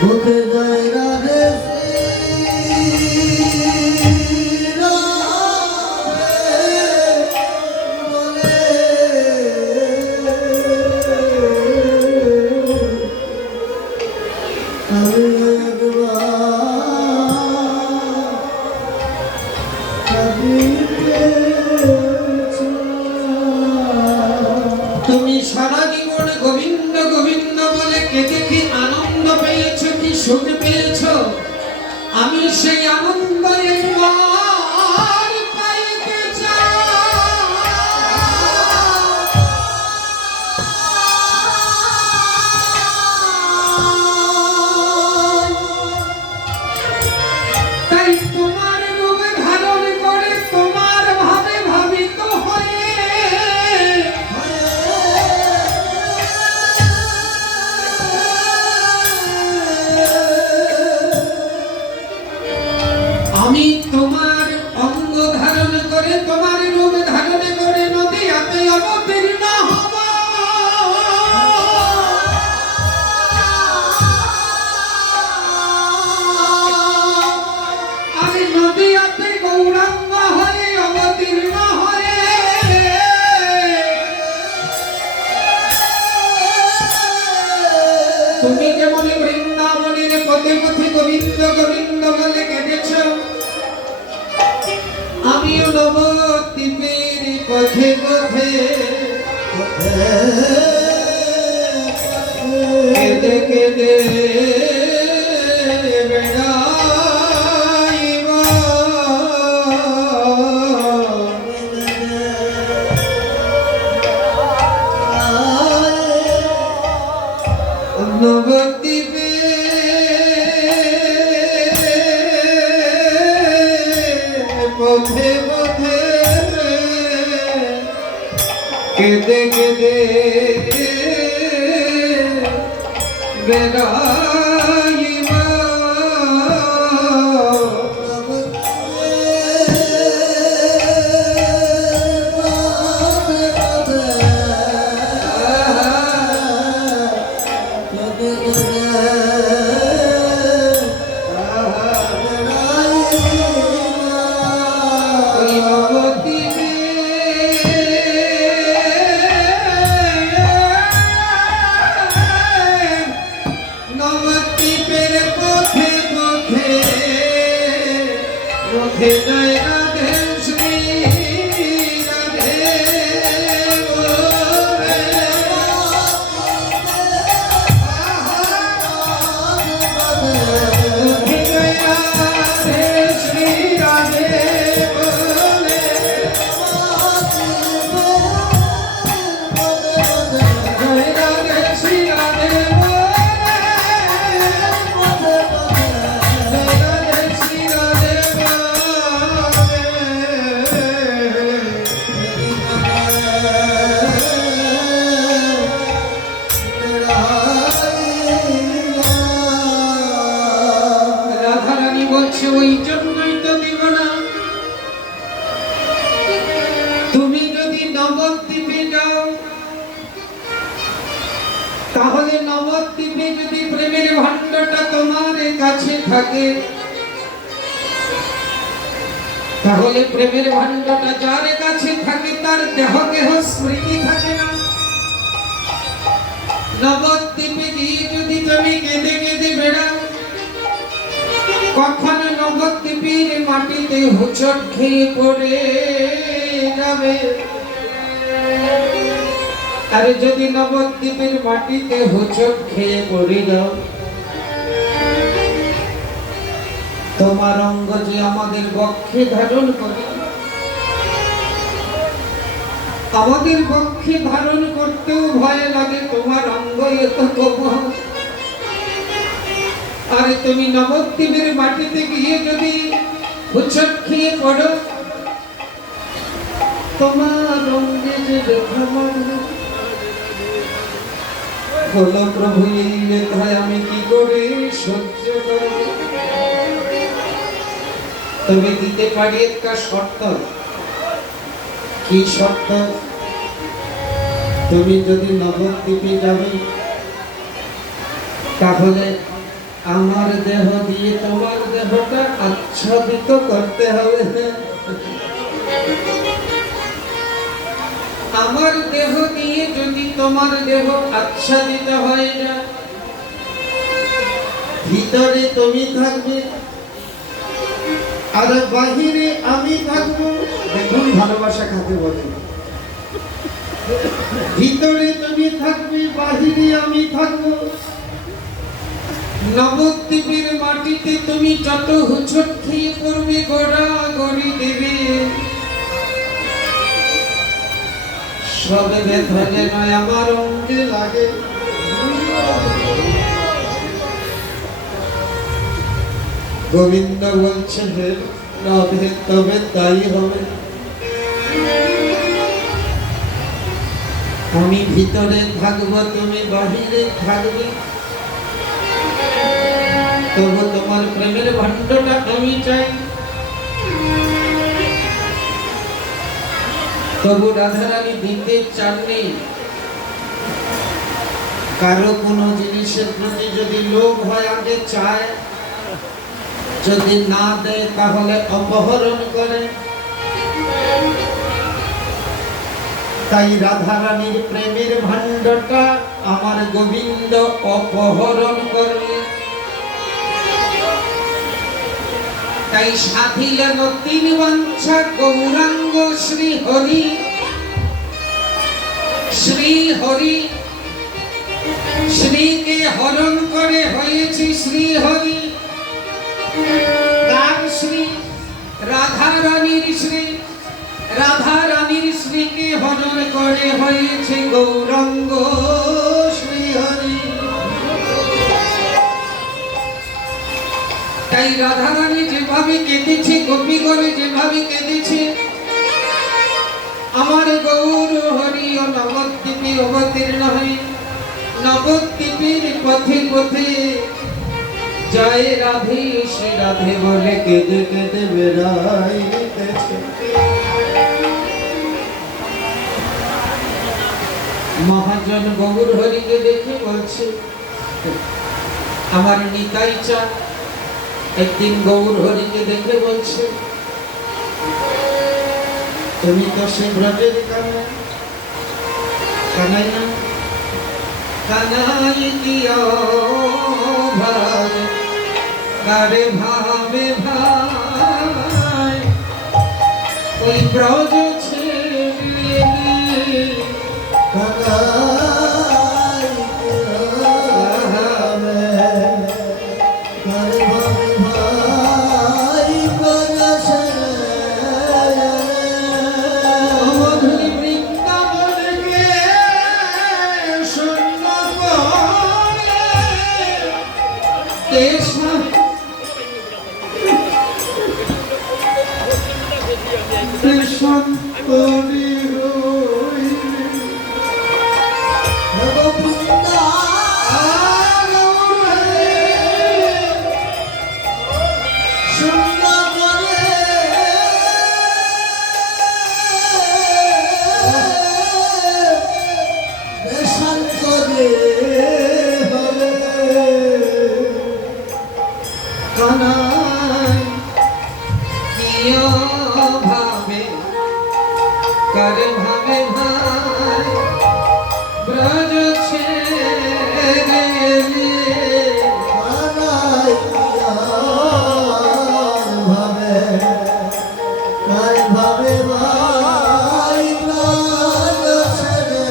বুকে যায় রাধে তুমি সারা জীবন গোবিন্দ গোবিন্দ বলে কেঁদে কি আনন্দ পেয়েছ, কি সুখ পেয়েছ, আমি সেই আনন্দ একবার পাইতে চাই। তাই তোমার রূপ ধারণ করে তোমার ভাবে ভাবিত হয়ে আমি তোমার অঙ্গ ধারণ করে তোমার রূপ ধারণ করে নদীতে অবতীর্ণ হব। আমি নদীতে গৌরাঙ্গ হয়ে অবতীর্ণ হয়ে তুমি যেমন বৃন্দাবনের পথে পথে গোবিন্দ গোবিন্দ বলে কেঁদেছ, আমিও নবদ্বীপের পথে পথে কেঁদে কেঁদে বেড়াইব। নবদ্বীপে পথে পথে কেঁদে কেঁদে বেড়াইব। নবদ্বীপের পথে পথে পথে জয় রাধে শ্রী রাধে বলে। পথে জয় রাধে শ্রী রাধে বলে। জয় রাধে শ্রী রাধে বলে। রাধারানী বলছে ওই জন্যই তো দিব না। তুমি যদি নবদ্বীপে যাও তাহলে নবদ্বীপে যদি প্রেমের ভাণ্ডটা তোমার কাছে থাকে তাহলে প্রেমের ভাণ্ডটা যার কাছে থাকে তার দেহ কেহ স্মৃতি থাকে না। নবদ্বীপে গিয়ে যদি তুমি কেঁদে কেঁদে বেড়াও কখনো নবদ্বীপের মাটিতে হোঁচট খেয়ে পড়ে যাবে। আর যদি নবদ্বীপের মাটিতে হোঁচট খেয়ে পড়ে যাও তোমার অঙ্গ যে আমাদের বক্ষে ধারণ করে, আমাদের বক্ষে ধারণ করতেও ভয় লাগে তোমার অঙ্গ এত কোমল। আর তুমি নবদ্বীপের মাটিতে গিয়ে যদি হোঁচট খেয়ে পড়ো তোমার অঙ্গে যে ব্যথা লাগবে। বলো প্রভু এই ব্যথায় আমি কি করে সহ্য করব। তবে দিতে পারি একটা শর্ত। কি শর্ত? তুমি যদি নবদ্বীপে যাবে তাহলে আমার দেহ দিয়ে তোমার দেহটা আচ্ছাদিত করতে হবে। আমার দেহ দিয়ে যদি তোমার দেহ আচ্ছাদিত হয় না, ভিতরে তুমি থাকবে আর বাহিরে আমি থাকবো। দেখুন ভালোবাসা কাকে বলে। ভিতরে তুমি থাকবে, বাহিরে আমি থাকবো। নবদ্বীপের মাটিতে তুমি যত হুচট খেয়ে পড়বে, গড়াগড়ি দেবে, সবে বেঁধে নয় আমার অঙ্গে লাগে। গোবিন্দ বলছে হে রাধে, তবে তাই হবে। আমি ভিতরে থাকবো, তুমি বাহিরে থাকবে, তবু তোমার প্রেমের ভাণ্ডটা আমি চাই। তবু রাধারানী দিতে চাননি। কারো কোনো জিনিসের প্রতি যদি লোভ হয়, আগে চায়, যদি না দেয় তাহলে অপহরণ করে। তাই রাধারানীর প্রেমের ভাণ্ডটা আমার গোবিন্দ অপহরণ করবে। তাই সাধিলেন তিন বাঞ্ছা গৌরাঙ্গ শ্রী হরি। শ্রী হরি, শ্রীকে হরণ করে হয়েছে শ্রী হরি। কার শ্রী? রাধা রানীর শ্রী। রাধা রানীর শ্রীকে হরণ করে হয়েছে গৌরাঙ্গ শ্রী হরি। তাই রাধা রানী যেভাবে কেঁদেছে, গোপীগণে যেভাবে কেঁদেছে, আমার গৌর হরি ও নবদ্বীপে অবতীর্ণ হয়ে নবদ্বীপের পথে পথে জয় রাধে সে রাধে বলে কেঁদে কেঁদে বেড়াইতেছে। মহাজন গৌর হরিকে দেখে বলছে, আমার নিতাই চা। একদিন গৌর হরিকে দেখে বলছে, তুমি তো সে ব্রজের কানাই। কানাই না? কানাই দিও ভাই, কারে ভাবে ভাই, ওই ব্রজ ছেড়ে কানাই দিও ভাই, কারে ভাবে ভাই, ব্রজ ছেড়ে মধুর বৃন্দাবনকে শূন্য করে কেশব সন্তরি হইলে গোবিন্দা শূন্য করে শান্তরে হবে কানাই কিয় ভাবে কারে ভাবে ভাই ব্রজ ছেড়ে কানাই ভাবে কারে ভাবে ভাই ব্রজ ছেড়ে।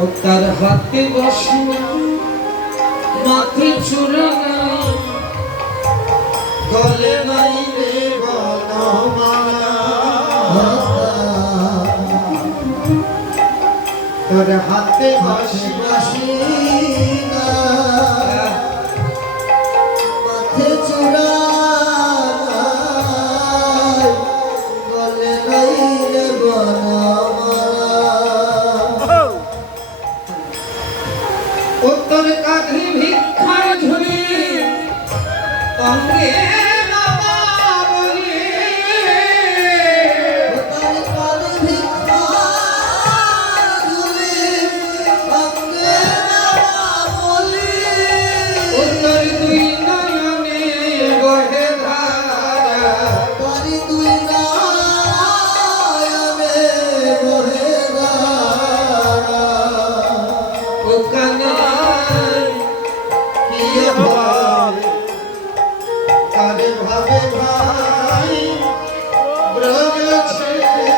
ও তার হাতে বসে মাথে চূড়া গলে নাই রে বনমালা, তোর হাতে বাঁশি বাঁশি মাথে চূড়া গলে নাই রে বনমালা। ও তোর কাঁধে ভিক্ষার ঝুলি অঙ্গে নামা বলি উত্তর দুই নয়নে বহে ধারা ও কানাই কি ভাবে কারে ভাবে ভাই ব্রজ ছেড়ে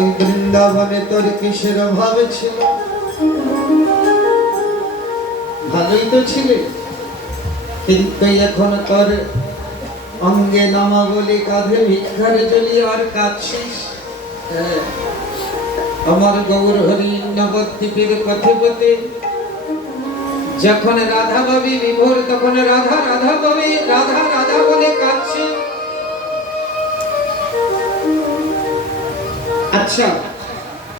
এই বৃন্দাবনে তোর কিসের অভাব ছিল? ভালোই তো ছিলে, কিন্তু এখন তোর অঙ্গে নামা বলি কাঁধে ভিক্ষারে চলি আর কাঁদছিস। আমার গৌর হরি নবদ্বীপের কথিপতি যখন রাধা ভাবি বিভোর তখন রাধা রাধা ভাবি রাধা রাধা বলে কাঁদছে। আচ্ছা